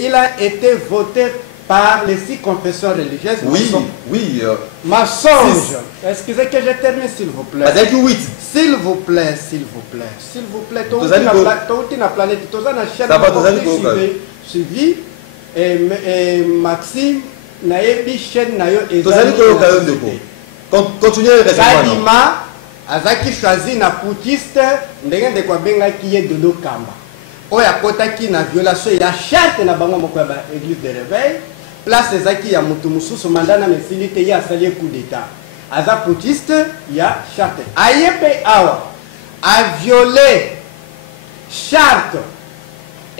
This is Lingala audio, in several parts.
il a été voté par les 6 confessions religieuses. Oui, oui. Mensonge. Excusez que je termine, s'il vous plaît. S'il vous plaît, s'il vous plaît, s'il vous plaît. Tout la planète, tout ça, suivi et Maxime, Naebi, chaîne, Nayo et continuez à Kadima, Azaki choisi na poutiste, ndenge de kwa benga qui est de l'Okamba. Oya kota qui na violation, il y a charte na bango moko ba église de réveil. Place ezaki ya mutu mususu mandana mesilite ya sali coup d'état. Aza poutiste, il y a charte. Ayepe awa a violé charte.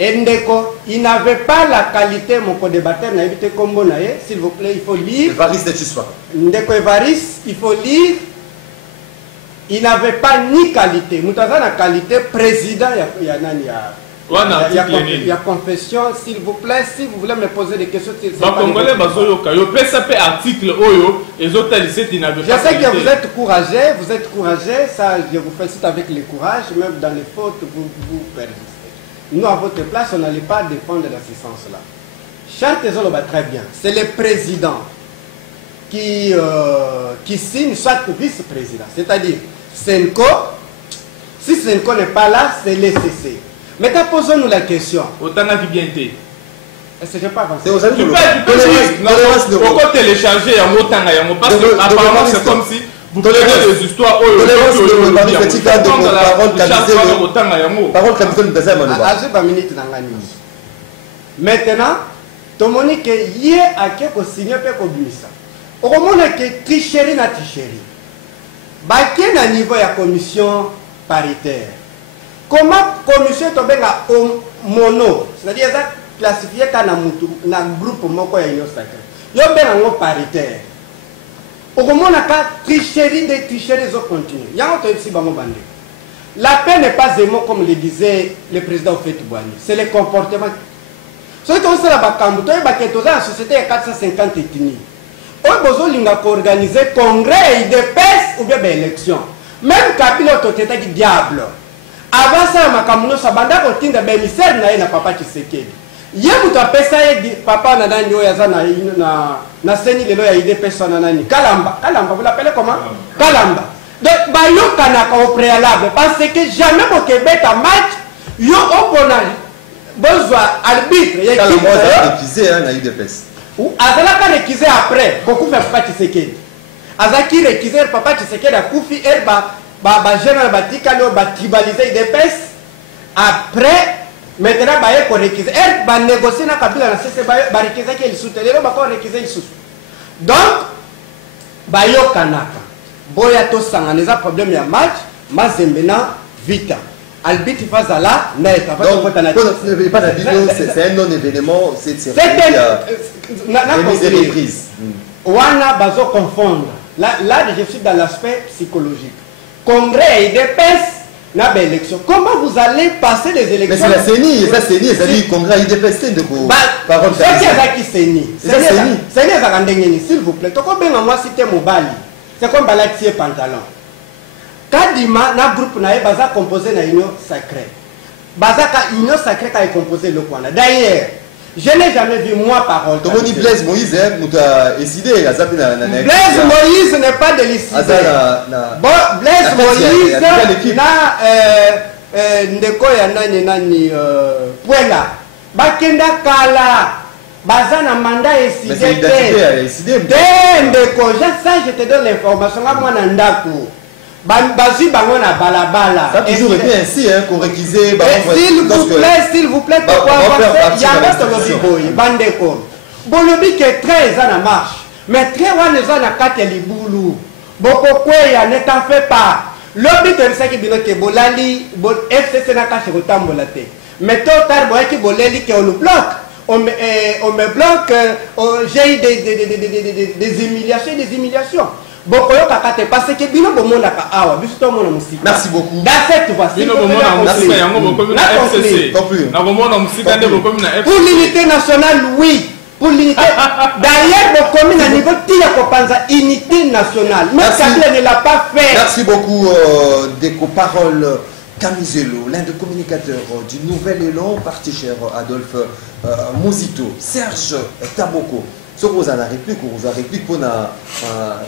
Endeko, il n'avait pas la qualité mon co-débatteur n'a évité combo nae, s'il vous plaît, il faut lire. Evariste de Chiswa. Ndeko Evariste, il faut lire. Il n'avait pas ni qualité. Moutaza na qualité président il y a confession, s'il vous plaît, si vous voulez me poser des questions. Je sais que vous êtes courageux, ça je vous félicite avec le courage, même dans les fautes, vous persistez. Nous, à votre place, on n'allait pas défendre l'assistance-là. Chante Zoloba très bien. C'est le président qui signe, soit vice-président. C'est-à-dire, Senko, si Senko n'est pas là, c'est l'ECC. Maintenant, posons-nous la question. Autant que bien été. Est-ce que je n'ai pas avancé? Tu peux télécharger un mot parce que apparemment c'est comme si vous prenez des histoires maintenant, Tomoni que hier a quelque signé pe kobisa. Okomona que tricherie na tricherie. Baké na niveau ya commission paritaire. Comment commission tobenga mono, c'est-à-dire ça classifié kana mutu na groupe moko ya union sacrée. Yo benga ngo paritaire. Okomona ka tricherie des tricheries au continu. Yango to epsi bango bande. La paix n'est pas un mot comme le disait le président Ofetu Boigny. C'est le comportement. Ce qui est la société à 450 ethnies. On a organisé congrès de paix ou bien élection. Même Kabila Toteta qui diable. Avant ça, Makamuno Sabanda Kotinda bémissaire na papa Tshisekedi. Yemu ta pesa papa na nani oyaza na seni lelo ya ide pesa na nani Kalamba. Kalamba, vous l'appelez comment? Kalamba. Donc, bayo kanaka au préalable parce que jamais au Québec à match, yo opponent besoin arbitre. Il y a qui réquisé na UDPS. Ou azala ka réquisé après, beaucoup fait papa Tshisekedi. Azaki réquisé papa Tshisekedi a koufi elle ba jeune batika lo ba tribaliser UDPS. Après maintenant ba ko réquisé elle ba négocier na Kabila na CC ba réquisé qu'il soutenir ba ko réquisé il sous. Donc bayo kanaka boya to sanga neza problème ya match mazembena vita albiti fazala na eta pas c'est un non événement c'est une prise wana bazo confondre là je suis dans l'aspect psychologique congrès et DPS na ba élection comment vous allez passer les élections mais c'est la CENI ça dit congrès IDPS de ko parole c'est qui a qui CENI c'est za ndengeni s'il vous plaît to ko benga moi cité mobali. C'est comme Balatie pantalon. Kadima, na groupe na baza composé na union sacrée. Baza ka union sacrée ka est composé le Kwana. D'ailleurs, je n'ai jamais vu moi parole. Comment dit Blaise Moïse muta décidé la zapi na Blaise Moïse n'est pas décidé. Bon, Blaise Moïse na ndeko ya nani Puela. Bakenda kala Bazana mandat est décidé. Ça, je te donne l'information. Moi, Nandaku. Bazi Bangona Balabala. Ça a toujours été ainsi, qu'on réquisait. S'il vous plaît, pourquoi il y a un autre lobby boy, Bandeko. Bon, le lobby qui est très en marche. Mais très loin, les gens à 4 liboulou. Beaucoup, il ne t'en fait pas. Lobby de ça qui est Bolali, FCC n'a pas chez Tambolate. Mais total, moi qui Bolali qui on le bloque. On me bloque, j'ai eu des humiliations, parce que merci beaucoup. Pour l'unité nationale, oui. Pour l'unité. D'ailleurs, vos communes à niveau unité nationale. Même Kabila ne l'a pas fait. Merci beaucoup des paroles Camizelo, l'un des communicateurs du Nouvel Élan, parti cher Adolphe Mozito, Serge Taboko. Ce que vous avez réplique, vous avez réplique pour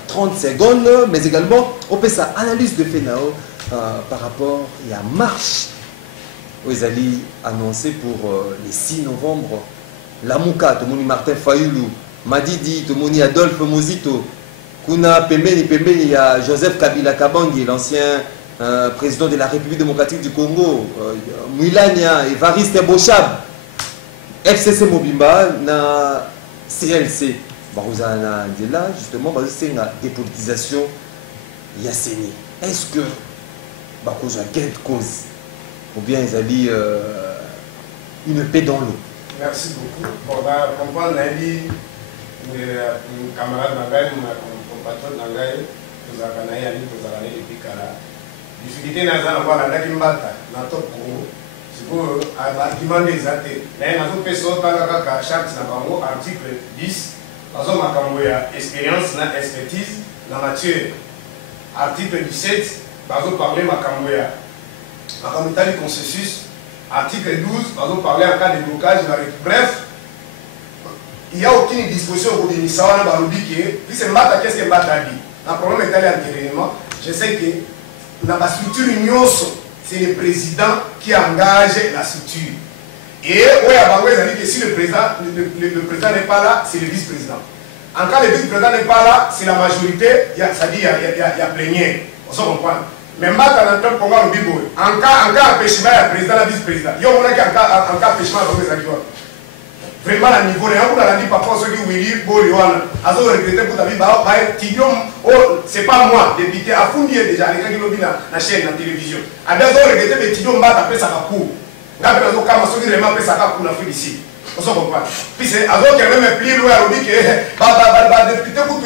30 secondes, mais également, on peut sa analyse de Fenao par rapport à la marche. Vous allez annoncer pour le 6 novembre, la Mouka, Tomoni Martin Fayoulou, Madidi, Tomoni Adolphe Mozito, Kuna Pembeni, il y a Joseph Kabila Kabangi, l'ancien président de la République démocratique du Congo, Moulania, Evariste Bochab, FCC Mobimba, na CLC. Vous avez dit là, justement, c'est une dépolitisation Yasseni. Est-ce que vous avez gain de cause ou bien ils allaient une paix dans l'eau? Merci beaucoup. On va comprendre l'avis de mon camarade Nangaï, mon compatriote Nangaï, nous avons allé depuis Kala. Difficulté dans la Nakimbata, dans le Congo, c'est pour l'argument des athées. Mais dans le PSO, chaque article 10, dans une expérience, dans expertise, dans la matière. Article 17, dans le parler du consensus. Article 12, dans le parler en cas de blocage. Bref, il n'y a aucune disposition au ministère de l'Obiké. Puis c'est Mbata, qu'est-ce que Mbata dit? Le problème est allé antérieurement. Je sais que dans la structure union, c'est le président qui engage la structure. Et oui, ça dit que si le président n'est pas là, c'est le vice-président. En cas le vice-président n'est pas là, c'est la majorité, ça dit qu'il y a plénière. On s'en comprend. Mais maintenant, dans le Congo, en cas d'empêchement, il y a le président et le vice-président. Il y a en cas d'empêchement, il y a vraiment à niveau de la dit parfois ceux qui Willy Boliwana a regretté pour ta vie c'est pas moi député à fond déjà les gens qui l'ont vu la chaîne la télévision a bien regretté mais Tidion m'a tapé ça va coup là mais dans cas ceux qui vraiment fait ça pour la fin ici on s'en comprend puis c'est alors que même plus loin on dit que député pour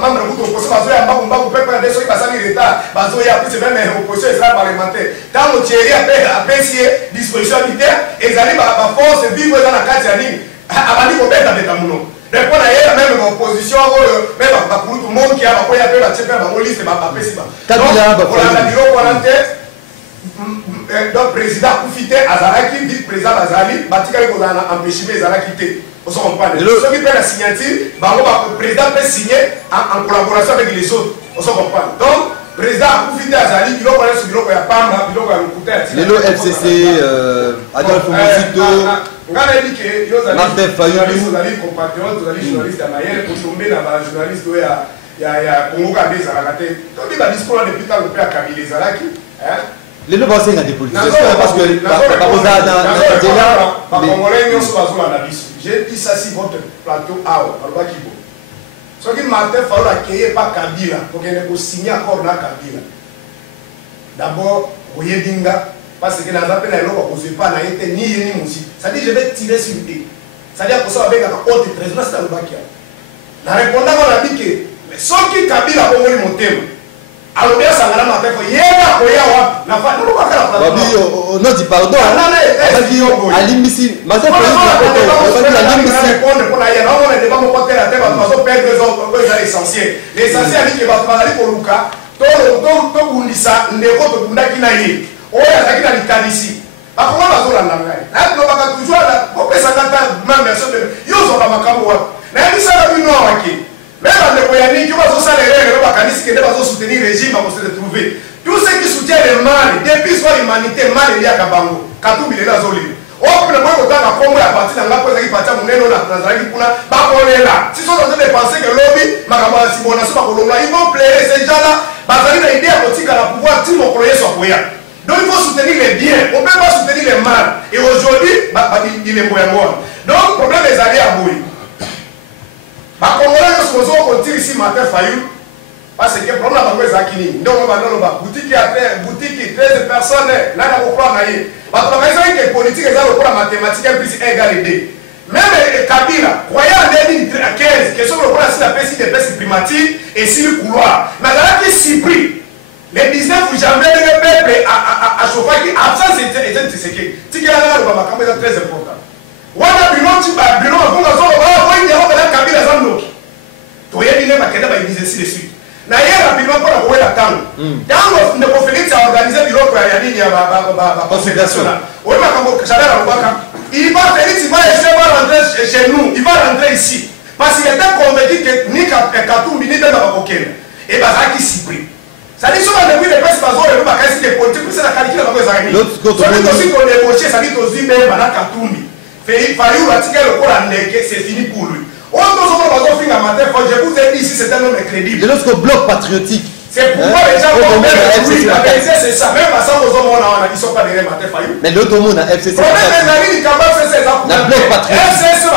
membre pour opposition bazo ya mbaku peuple des ceux qui passent en retard bazo ya puis c'est même opposition extra parlementaire tant au Thierry apprécié disposition militaire et ils arrivent à force vivre dans la carte ya nini abandi ko beta beta muno depuis la même opposition même pour tout le monde qui a apoyé la chef ba liste ba pesi ba donc on a dit au volontaire donc président Koufité Azaraki dit président Azali batika ko za empêcher Azaraki té on se comprend ceux qui prennent la signature le président peut signer en collaboration avec les autres on se comprend donc président Koufité Azali il doit connaître ce bureau ya pamba bureau ya lokuta le FCC Adolphe Mozito Martin Fayoulou vous allez compatriotes vous allez journalistes à Mayel pour tomber dans la journaliste il y a Congo Kabé Zarakaté donc il va discours depuis quand le père Kabila Zaraki hein. Les lois c'est une dépolitisation parce que j'ai dit ça si votre plateau a ce qui m'a fait falloir accueillir par Kabila pour qu'il ne signer encore dans Kabila. D'abord, Oyedinga, parce que dans la peine, elle ne pas ni musique. Ça dit je vais tirer sur lui. Ça dit que ça avec la haute trésor, c'est le bac. La répondant, on a dit que ce qui Kabila a envoyé mon thème. Alors bien ça va matin faut yéna koya na fa nous pas faire la place non dis pardon à l'imbécile matin pour répondre pour la yéna on est pas mon côté la tête parce que perdre les essentiels l'essentiel dit que va parler pour Luka to bundisa ndeko to bundaki na ye oya zaki na likanisi bakoma bazola na ngai na to baka toujours la kopesa kata même version de yo zo la makambo wa na bisa la bino waki. Même les Koyani qui vont soutenir le régime vont se retrouver. Tous ceux qui soutiennent le mal, depuis soit l'humanité, mal il y a Kabango, Katumbi la Zoli. Oh, le moins autant à Congo à partir de la pose qui partit à Mouneno, Nazaraki Puna, Bakoné là. Si sont en train de penser que lobby, Makama Simona, ils vont plaire ces gens-là, Bazali a l'idée à politique à la pouvoir, tout mon projet soit Koya. Donc il faut soutenir les biens, on ne peut pas soutenir les mal. Et aujourd'hui, il est moyen. Donc le problème est allé à Boui. Les Congolais sont venus ici matin Fayoulou parce que le problème est Zakini. Donc on va dans le boutique qui 13 personnes là on comprend naïe. Parce que les politiques ils ont la mathématique plus égale 2. Même Kabila croyait en 2015 que sur le plan de la PSI des PSI primatives et sur le couloir. Mais là qui s'y pris le 19 janvier le peuple a chauffé qui absence était ce qui c'est que là le est très important. Wana biloti ba biloma bonga zo ba wa ndi ho ba Kabila zandoki to yedi ne bakenda ba inize si dessus na ye rapidement pour la kowela tango tango ndeko Félix a organisé biloko ya nini ya ba consultation là oui makambo chaleur alobaka il va Félix il va essayer de rentrer chez nous il va rentrer ici parce qu'il était convaincu que ni Katumbi ni Bemba bakokenda et bazaki surpris ça dit souvent depuis les presse bazo le bakasi des politiques c'est la calcul ba kozaka ni l'autre côté aussi qu'on négocier ça dit aussi Bemba na Katumbi Félix Fayou a tiré le corps en neke c'est fini pour lui. Je vous ai dit ici, c'est un homme crédible. De l'autre bloc patriotique. C'est pourquoi les gens vont faire oui, la vérité c'est ça. Même à ça, aux hommes, ils ne sont pas derrière Martin Fayou. Mais l'autre monde a FCC. Le problème des amis du Kamba, c'est ça. La bloc patriotique. FCC,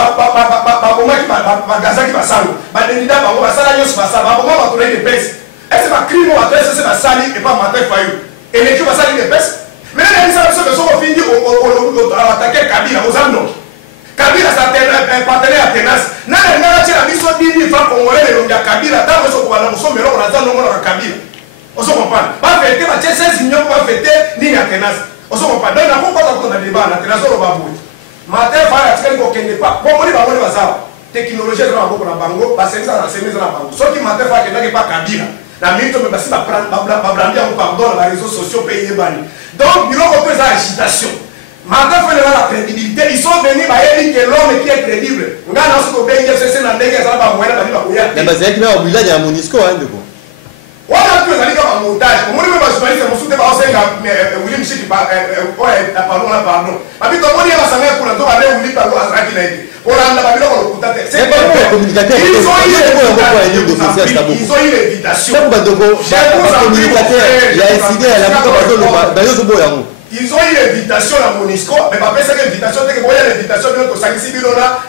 Gaza qui va salir. Badenida, Basala, Yos, Basala, Baboma va tourner des pèses. Est-ce que ma crime va faire FCC va salir et pas Martin Fayou? Et l'équipe va salir des pèses. Mais les gens qui sont finis à attaquer Kabila aux Andos. Kabila c'est un partenaire tenace. Nana ngati la biso 10 000 francs congolais le longa Kabila tant que so ko na so melo na za longo na Kabila. On se comprend. Pas fêter ba 16 millions pas fêter ni na tenace. On se comprend. Donc na ko ko na débat na tenace ro babu. Matin fa atikali ko kende pas. Bon moni ba moni baza. Technologie na bango na bango, ba senza na semeza na bango. So ki matin fa kende pas Kabila. La minute me basi ba prendre ba brandir en pardon na réseaux sociaux pays bani. Donc biloko peut ça agitation. Maintenant, il faut la crédibilité. Ils sont venus, ils disent que l'homme qui est crédible. On a ce qu'on fait, c'est un dégât, ça va mourir, ça va mourir. Mais c'est qu'il y a un village à Monisco, hein, de quoi. On a pu aller comme un montage. Moi, je me suis dit, je me suis dit, William Chiki, pardon. Mais tout le monde est ensemble pour nous aller William Palo à Zaki. Pour la Babylone, on le c'est pas le communicateur. Ils ont eu l'invitation. Il a décidé à la boîte. Ils ont eu l'invitation à Monisco, mais pas faire cette invitation, c'est que vous voyez l'invitation de notre Sangissi Bilona,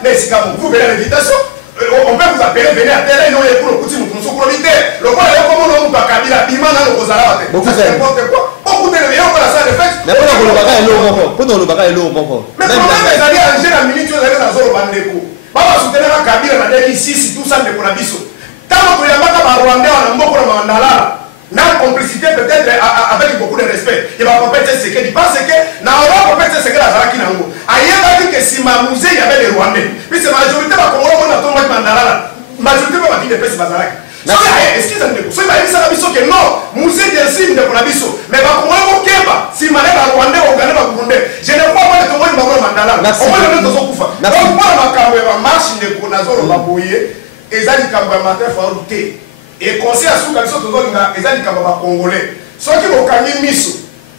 vous venez l'invitation. On peut vous appeler, venez à terre, nous pour le petit, nous sommes propriétaires. Le roi est comme on a Kabila, Bimana, le Rosala, n'importe quoi. Beaucoup de meilleurs pour la salle de fête. Mais pour le bagage est lourd, pour le bagage est lourd, mon mais le problème est d'aller à Angers la minute, vous allez dans Zoro Bandeko. Papa soutenir Kabila, la 2006, tout ça, de pour la biso. Tant que Yamaka va Rwanda, on a beaucoup de mandala. N'a complicité peut-être avec beaucoup de respect. Il va pas faire ce qu'il pense que n'a pas faire ce que la Zaki Nango. Ailleurs a dit que si ma musée il y avait les Rwandais. Puis c'est majorité va Congo on a tombé mandala. Majorité va dire des pèses bazaraki. Excusez-moi. So il va dire ça la biso que non, musée de sim de la biso. Mais va Congo Kemba, si mané va Rwandais au Ghana va Burundais. Je ne crois pas que Congo va mandala. On va le mettre dans son kufa. Donc moi ma kamwe va marche de Konazoro va boyer. Ezali kamwe matin faut douter. Et conseil à ceux qui sont toujours les Alikababa congolais. Ceux qui vont gagner Misso,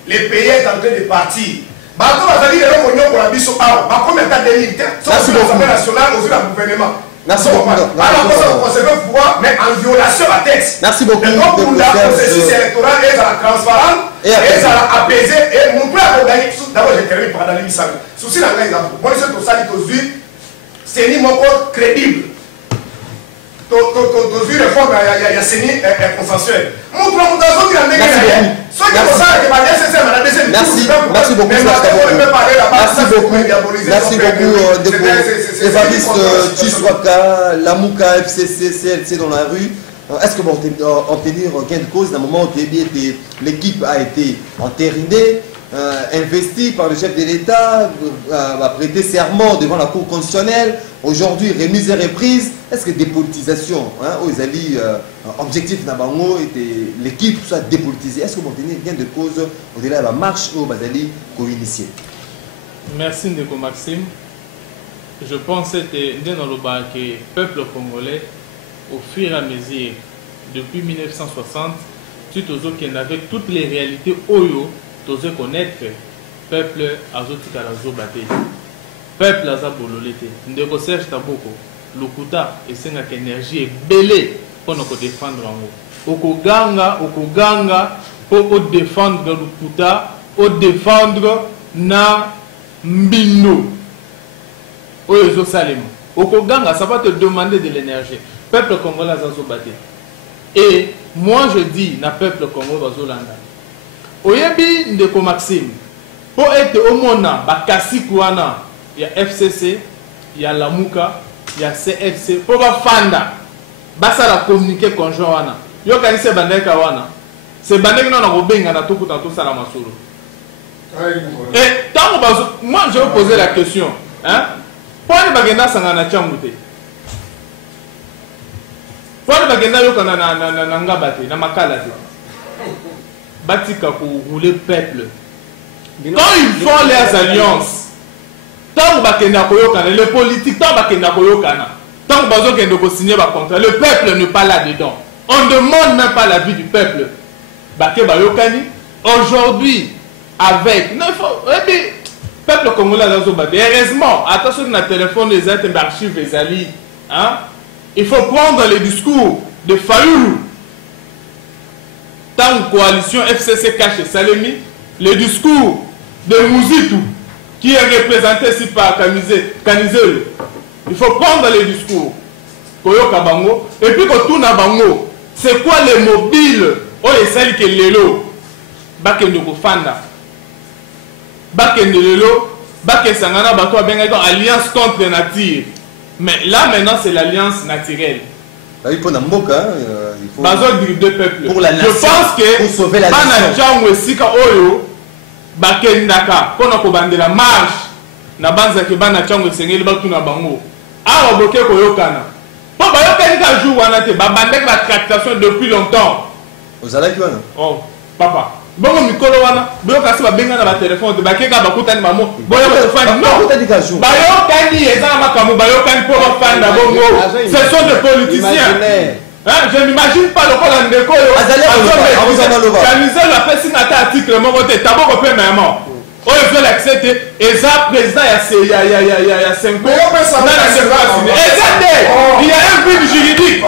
les pays sont en train de partir. Bateau va dire que l'on pour la Bisso A. Ma première état des militaires, sont sur l'Assemblée nationale, au gouvernement. Merci beaucoup. Alors, on se veut pouvoir, mais en violation à texte. Merci beaucoup. Le processus électoral est à la transparence, est à la apaiser, et mon père a gagné. D'abord, j'ai terminé par Dali Missago. Souci dans les infos. Moi, je suis tout ça, c'est ni mon corps crédible. Vu le fond, il y a signé consensuel. Merci beaucoup. Merci beaucoup. Évariste Tshisekedi, Lamuka, FCC, CLC dans la rue. Est-ce que vous obtenir gain de cause d'un moment où l'équipe a été entérinée, investi par le chef de l'État, a prêté serment devant la Cour constitutionnelle, aujourd'hui remise et reprise? Est-ce que dépolitisation, aux alliés objectifs Nabango était l'équipe soit dépolitisée? Est-ce que vous obtenir gain de cause au-delà de la marche où vous allez co-initier? Merci Ndeko Maxime. Je pense que le peuple congolais, au fur et à mesure, depuis 1960, suite aux autres qui avaient toutes les réalités Oyo, tous connaître peuple azotika la zobate peuple aza bololete ndeko Serge Taboko lokuta esenga que énergie belé pour nous défendre en haut okoganga pour défendre lokuta au défendre na mbino oyo zo salema okoganga ça va te demander de l'énergie peuple congolais aza zobate et moi je dis na peuple congolais bazolanda Oyebi Ndeko Maxime, pour être au monde, bakasi kouana, il y a FCC, il y a Lamuka, il y a CFC, pour fanda, basa la communiquer conjoint. Yo kanise bandeka wana, c'est bandeka na robenga na tout ça la masolo. Et tant que moi je vais poser la question, hein? Pour les bagenda sangana chamboute. Faut bagenda yo kana na ngabate na makala te. Batika pour rouler peuple. Quand ils font les alliances, tant bakenda koyokana les politiques tant bakenda koyokana. Tant bazo kendo ko signer ba contrat, le peuple n'est pas là dedans. On ne demande même pas l'avis du peuple. Baké bayokani aujourd'hui avec peuple congolais dans le heureusement, attention à téléphone les archives les alliés. Hein? Il faut prendre les discours de Fayoulou. Tant coalition FCC cache Salemi, le discours de Mouzitou, qui est représenté ici par Kanizelu. Il faut prendre les discours. Koyoka Bango. Et puis quand tout n'a Bango, c'est quoi les mobiles? Oh, les salles que l'élo. Bakendo Kofanda. Bakendo l'élo. Bakendo Sangana Bato Bengaton, alliance contre la nature. Mais là maintenant c'est l'alliance naturelle. Il faut Namboka, il faut. Deux peuples. Pour la nation. Je pense que pour sauver la nation. Oyo, Bakendaka, qu'on a commandé la marche. Na banza ke bana chango sengeli batu na bango. Awa boke koyokana. Po bayokani ka jour wana te ba bandek la tractation depuis longtemps. Ozalaki wana? Oh, papa. Bongo mikolo wana, boyoka se ba benga na ba téléphone de bakeka bakutani mamo. Boyoka fani non. Bayokani eza makamu bayokani po ba fanda bongo. Ce sont des politiciens. Hein, je n'imagine pas le col de Koyo. Camisel la personne à article mon côté taboko pe maman. Oh, il faut l'accepter. Et ça, président, il y a 5 ans. Il y a un but juridique.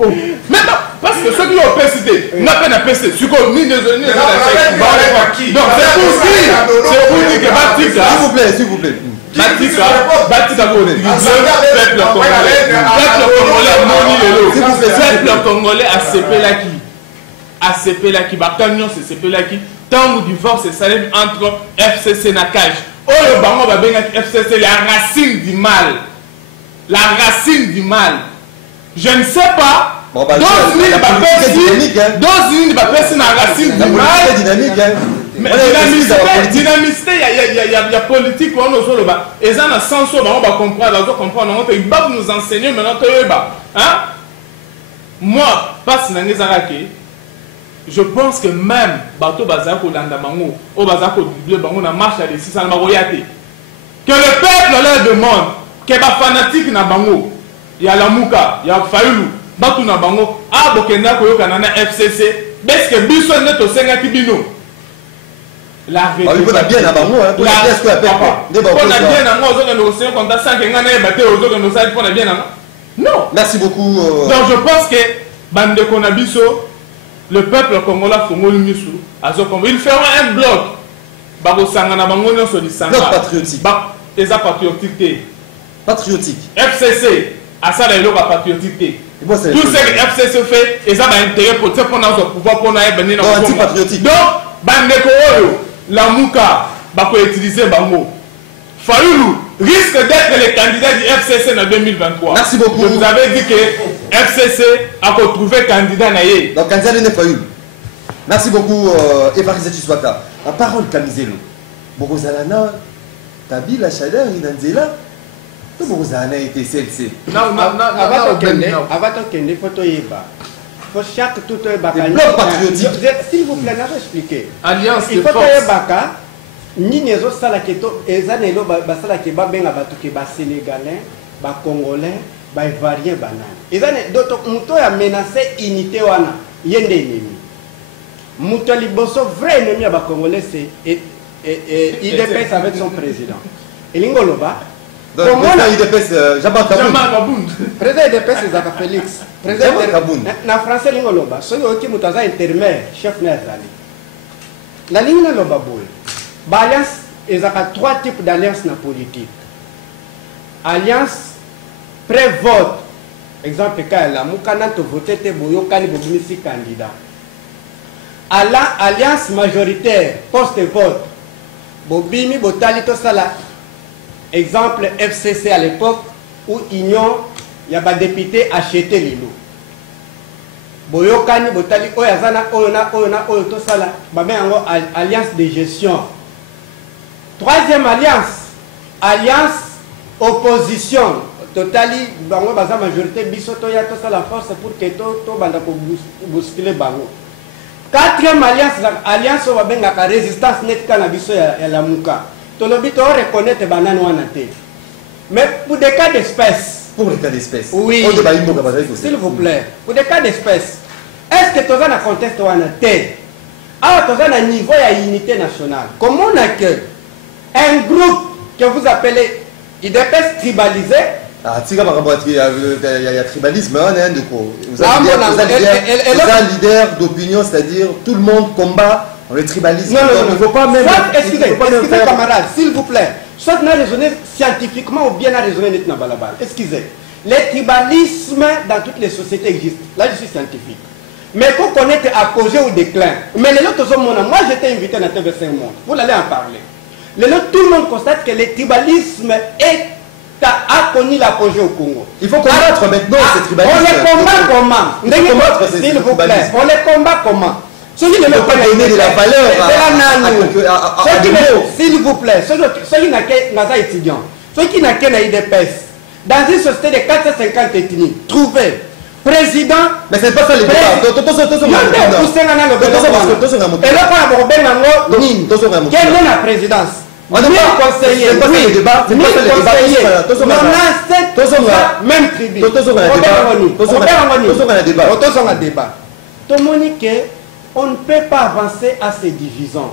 Oui. Maintenant, parce que ceux qui ont pécité, n'a pas de pécité. Ce qu'on ni des donc, c'est pour dire que Batika. S'il vous plaît. Batika, peuple congolais a CP là qui. ACP là qui va camion c'est CP là qui tant du divorce ça entre FCC na cage. Oh le bango va bien FCC la racine du mal. La racine du mal. Je ne sais pas. Bon, bah, 12 000 la racine du mal. Dynamique, mais dynamicité, il y a politique, on nous le bas. Et ça, dans le sens où on va comprendre, il va nous enseigner maintenant. Hein? Moi, pas si je pense que même Bato Bazako Landamango, au Bazako Double Bango, na marche à des 600 Maroyate. Que le peuple leur demande, que les fanatiques na Bango, il y a la Mouka, il y a Fayoulou, Batou na Bango, ah Bokenda Koyo Kanana FCC, parce que Bisson n'est au Sengati Bino. La vérité. On a bien à Bango, hein, pour la pièce que la paix. On a bien à moi, aux autres négociations, quand t'as 5 ans, aux autres négociations, on a bien à moi. Non. Merci beaucoup. Donc je pense que Bande Konabiso, le peuple congolais ils feront un bloc. Bloc patriotique. Patriotique. FCC, à ça les lois patriotique. Tout ce que FCC fait, et ça va intérêt pour pouvoir pour anti-patriotique. Donc, Bandeko, la Mouka, va utiliser Bango. Fayoulou risque d'être le candidat du FCC en 2023. Merci beaucoup. Je vous avais dit que FCC a retrouvé candidat naïe. Donc, candidat de Fayoulou. Merci beaucoup, Evariste Tsouaka. En parole, Kamizelo. Borozalana, Kabila, Chaleur, Inanzela. Tout Borozalana était CLC. Non, avant de kende, faut yeba. Faut chaque tout baka. Bloc patriotique. S'il vous plaît, n'a expliqué. Alliance de force. Il faut yeba. Ni nezo sala keto ezanelo basala ke ba benga batu ke ba sénégalais ba congolais ba ivoirien banane ezane doto muto ya menacer unité wana yende ennemi muto liboso vrai ennemi ya ba congolais c'est IDPS avec son président elingoloba comment la IDPS Jabba Kaboun président IDPS Zaka Félix président Kaboun na français lingoloba soki oki muto aza intermédiaire chef na ezali la ligne na loba boy. Alliance, il y a 3 types d'alliances dans la politique. Alliance pré-vote. Exemple, quand la Moukana te voté, te boyokani bobimisi candidat. Alliance majoritaire, post-vote. Bobimi botali to sala. Exemple, FCC à l'époque, où Union, il y a des députés achetés l'îlot. Boyokani botali, oyazana, oyona, oyoto sala. Babé ango alliance de gestion. Troisième alliance, alliance opposition, totali bango baza majorité biso to ya to ça la force pour que to banda ko bousculer bango. Quatrième alliance on va benga ka résistance net kana biso ya lamuka. To lobi to reconnaître banane wana te. Mais pour des cas d'espèce. Pour les cas d'espèce. Oui. S'il vous plaît. Pour des cas d'espèce. Est-ce que tu as un contexte ou un tel? Alors, tu as un niveau de unité nationale. Comment on accueille un groupe que vous appelez IDPS tribalisé? Ah, il y a tribalisme, hein, de quoi? Vous avez un leader d'opinion, c'est-à-dire tout le monde combat le tribalisme. Non, il ne faut pas même. Excusez, camarades, s'il vous plaît. Soit on a raisonné scientifiquement ou bien on a raisonné nettement balabal. Excusez. Le tribalisme dans toutes les sociétés existe. Là, je suis scientifique. Mais il faut connaître apogée ou déclin. Mais les autres, moi j'étais invité dans TV5 Monde. Vous allez en parler. Tout le monde constate que le tribalisme a connu l'apogée au Congo. Il faut combattre maintenant ces tribalismes. On les combat comment? S'il vous plaît. On les combat comment? Ceux qui ne veulent pas donner de la valeur s'il vous plaît, ceux qui n'ont pas étudiants, ceux qui n'ont pas IDPS, dans une société de 450 ethnies, trouver président. Mais c'est pas ça le débat. Quelle est la présidence? On n'est pas conseiller. C'est pas ça le débat. C'est pas ça le débat. Même tribu. On ne peut pas avancer à ces divisions.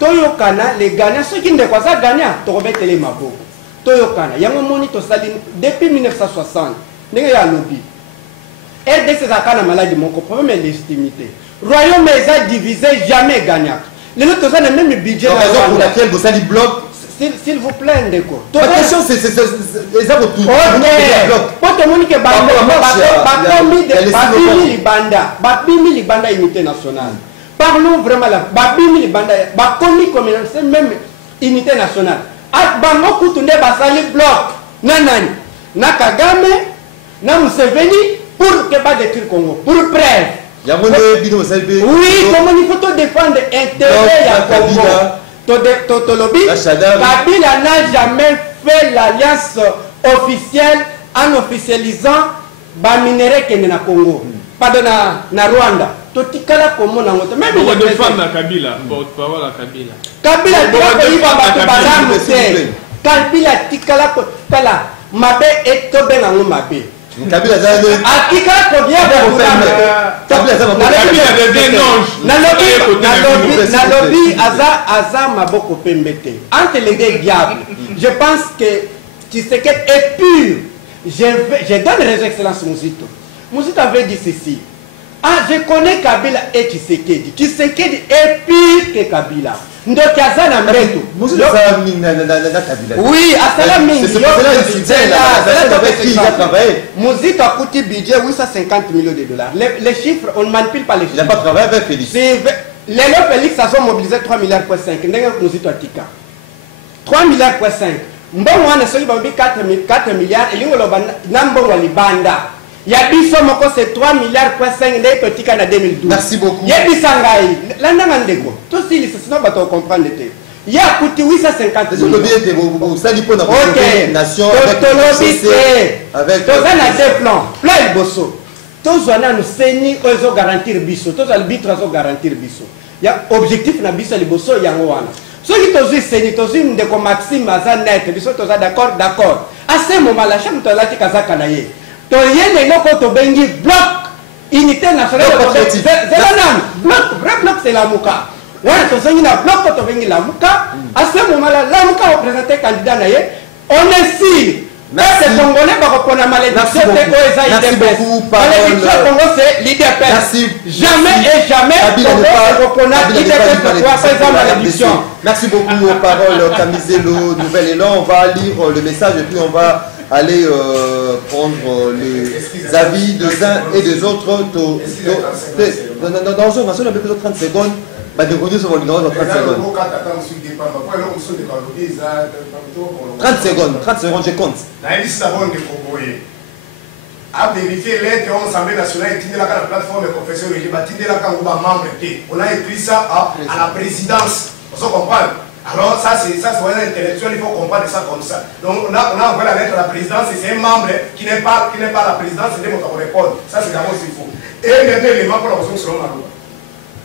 Toyokana, les gagnants, ceux qui ne sont pas gagnants, Torobet et les Maboko. Toyokana, Yamomoni Tosaline, depuis 1960, il y a un lobby. RDC Zakana maladie, mon problème est légitimité. Royaume est divisé, jamais gagnant. Les autres ont le même budget. La raison pour laquelle vous allez bloquer. S'il vous plaît, Ndeko. La question, c'est ça pour tout. Pour tout le monde qui est Babimi Libanda unité nationale. Parlons vraiment là. Babimi Libanda, Bakomi communal, c'est même unité nationale. Bango Koutounde Basali bloc. Nanani. Nakagame, na Museveni pour que pas détruire Congo. Pour preuve. Oui, comment il faut défendre l'intérêt à Congo. Kabila n'a jamais fait l'alliance officielle en officialisant les minéraux qui sont au Congo. Pas na Rwanda. Totikala comme on a monté. Même il défend Kabila. Porte-parole à Kabila. Kabila Kabila tikala kala mabe et tobe na mabe. Kabila Nalobi Aza Maboko Pembete. Entre les deux diables, je pense que Tshisekedi est pur. Je donne les excellences Mouzito. Mouzito avait dit ceci. Ah, je connais Kabila et Tshisekedi. Tshisekedi est pur que Kabila. Oui, à cela Mouzito a coûté budget 850 millions de dollars. Les chiffres, on ne manipule pas les chiffres. Il n'a pas travaillé avec Félix. Les Félix, ça sont mobilisés 3 milliards. Mouzito a tika 3 milliards. Mbongo wana soki babi 4 milliards et lingo loba nambongo libanda. Yabiso moko c'est 3 milliards quoi 5 ndé totika na 2012. Merci beaucoup. Yebisa ngai landa ngandeko. To si sinon bato comprendre té. Ya coûté 850 millions. Ça dit pour la nation avec tozana deux plans. Plan il bosso. Tozana nous seni ozo garantir biso. Tozal bitra zo garantir biso. Ya objectif na biso li bosso yango wana. Ceux qui t'ont dit, t'ont de comme Maxime Mazanet, ils sont d'accord. À ce moment-là, chaque fois que tu as dit, tu as dit que bloc, unité nationale, vrai bloc, c'est la Mouka. Tu as dit bloc, tu as dit la Mouka. À ce moment-là, la Mouka a présenté candidat. On est sûr. Merci. Merci beaucoup. C'est l'IDPS. Jamais et jamais. Merci beaucoup aux paroles Kamizelo, Nouvel Élan. On va lire le message et puis on va aller prendre les avis des uns et des autres. Dans un peu plus de 30 secondes. Bah, de revenir sur mon numéro dans 30 secondes. 30 secondes, je compte. À vérifier l'aide de l'Assemblée nationale et la plateforme de confession religieuse, on a écrit ça à la présidence. On comprend. Alors ça c'est un intellectuel, il faut comprendre ça comme ça. Donc on a envoyé la lettre à la présidence et c'est un membre qui n'est pas la présidence, c'est des mots à répondre. Ça c'est d'abord ce qu'il faut. Et maintenant l'élément pour la question selon Maroua.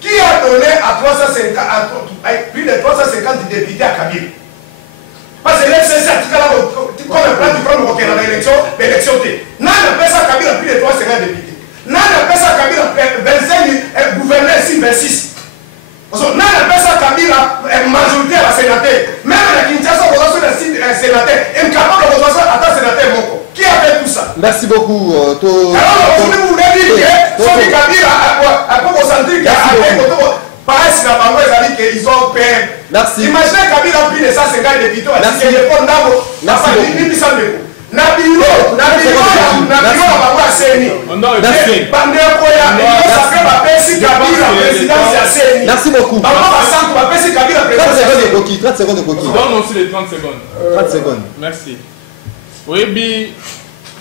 Qui a donné à plus de 350 députés à Kabila? Parce que l'FCC a dit comme un plan du front dans l'élection, n'a pas ça Kabila plus de 350 députés. N'a pas ça Kabila 25 gouverneurs ici 26. N'a pas ça Kabila majorité à la sénateur. Même la Kinshasa, on a sur le sénateur, incapable de voir ça à ta sénateur Moko. Qui a fait tout ça? Merci beaucoup. Alors aujourd'hui vous voulez dire que Sophie Kabila a concentrer qu'ils ont peur. Merci. Imaginez Kabila a pris les 150 députés à dire que les fonds Merci beaucoup. 30 secondes de coquille. Donne aussi les 30 secondes. 30 secondes. Merci. Oui,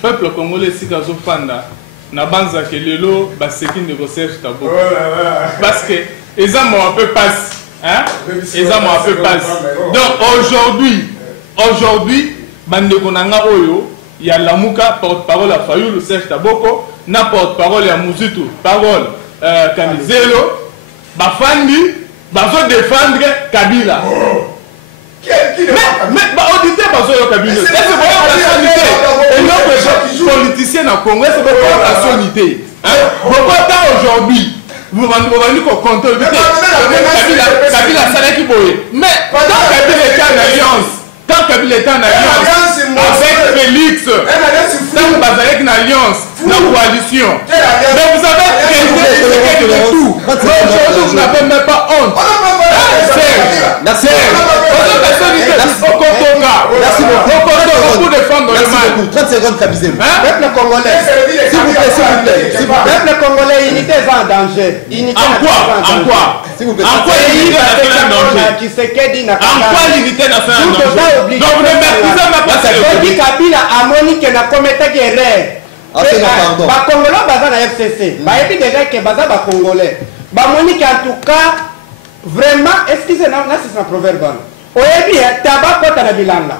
peuple congolais si kazo panda na banza ke lelo ba sekin de recherche tabo. Parce que les hommes un peu passe, hein? Les hommes un peu passe. Donc aujourd'hui, bande konanga oyo, il y a Lamuka porte-parole à Fayulu Serge Taboko, na porte-parole à Muzitu, parole Kamizelo, bafandi, bazo défendre Kabila. Mais auditeur bazo Kabila. C'est pas la et notre politicien dans le Congrès, c'est pas la solité. Pourquoi aujourd'hui? Vous rendez compte contrôle Kabila Salaki Boye. Mais tant Kabila était en alliance, avec Félix, tant Bazalek en alliance, dans la coalition. Mais vous avez créé tout. Aujourd'hui, vous n'avez même pas honte. Merci. Merci beaucoup. Pour défendre le mal. 30 secondes, Kabizem. Peuple congolais, S'il vous plaît. peuple congolais, unité est en danger. En quoi S'il vous plaît. En quoi l'unité nationale en danger? En quoi l'unité nationale en danger? Donc vous ne méprisez même pas ce que Kabila a monique na commetté erreur. Bakongolais baza na FCC. Bayebi déjà que baza bakongolais. Bamonique en tout cas vraiment excusez-moi, c'est un proverbe. Oyebi taba kota na bilanga.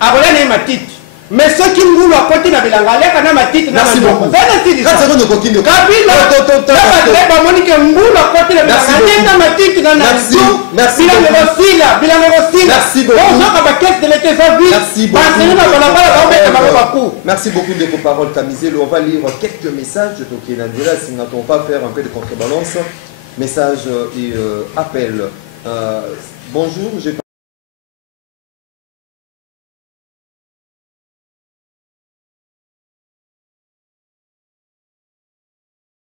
Akola na matiti. Mais ceux qui nous ont côté na bilanga, aleka na matiti na. Merci beaucoup. 30 secondes de coquille. Kabila. Ba monique mbula côté na bilanga. Na matiti na na. Merci. Merci beaucoup. Merci beaucoup de vos paroles, Kamizelo. On va lire quelques messages. Donc, on va faire un peu de contrebalance. Message et appel. Bonjour, j'ai